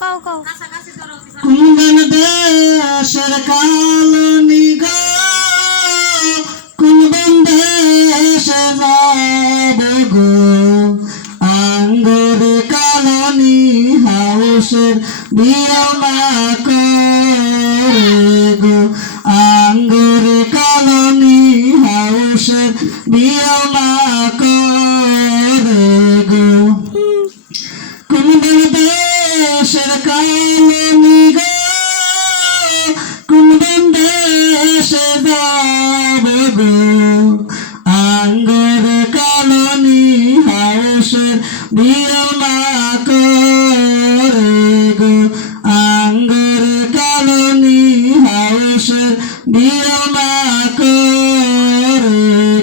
কও কও কুন্দন দেশের কালনি গো কুন্দন দেশে যাব গো আঙ্গুর কালনি হাউসের বিয়ামা করে গো আঙ্গুর কালনি হাউসের বিয়ামা করে গো কুন্দন দেশের কালনি গো কুন্দন দেশে যাব গো আঙ্গুর কালনি হাউসের বিয়ামা করে গো আঙ্গুর কালনি হাউসের বিয়ামা করে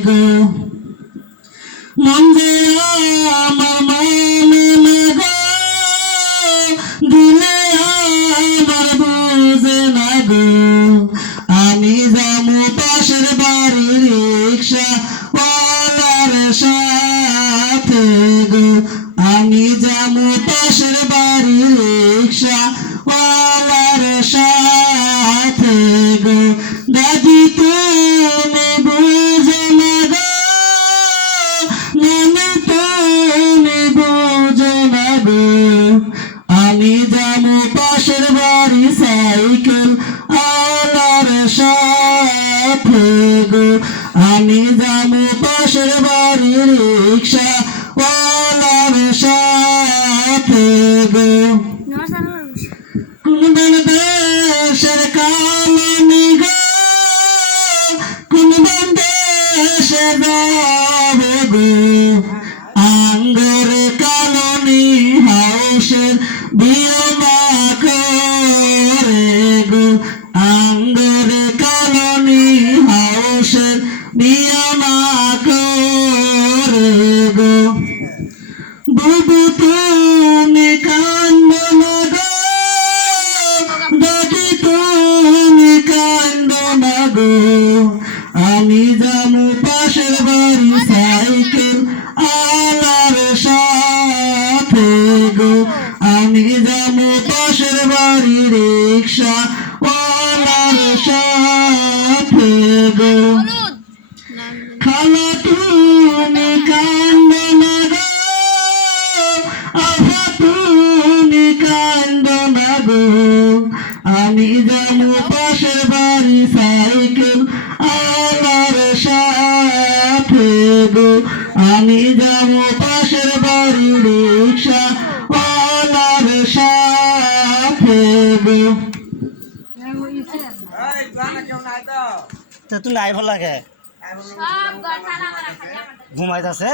গো মন্দে আমার মনে গো দিলে আমার বুঝে না গো আমি যাবো পাশের বাড়ির রিক্সা ওয়ালার সাথে গো আমি যাবো পাশের বাড়ির রিক্সা ওয়ালার সাথে গো দাদি তুমি বুঝে না গো নানি তুমি বুঝে না গো আমি যাবো পাশের বাড়ি সাইকেল আলার সাথে গো আমি যাবো পাশের বাড়ি রিক্সা ওয়ালার সাথে গো কুন্দন দেশের কালনি গো কুন্দন দেশে যাব গো আঙ্গুর কালনি হাউসের বিয়ামা করে গো আঙ্গুর কালনি হাউসের বিয়ামা করে গো বুবু তুমি কান্দো না গো দাদি তুমি কান্দো না গো আমি যাবো পাশের বাড়ি সাইকেল আলার সাথে গো আমি যাবো পাশের বাড়ি রিক্সা ওয়ালার সাথে গো খালা তুমি কান্দো না গো আভা তুমি কান্দো না গো আমি যাবো পাশের বাড়ি সাইকেল আলার সাথে গো আমি যাবো পাশের বাড়ি রিক্সা ওয়ালার সাথে গো তো তুই নাই ভাল লাগে ঘুমাইতেছে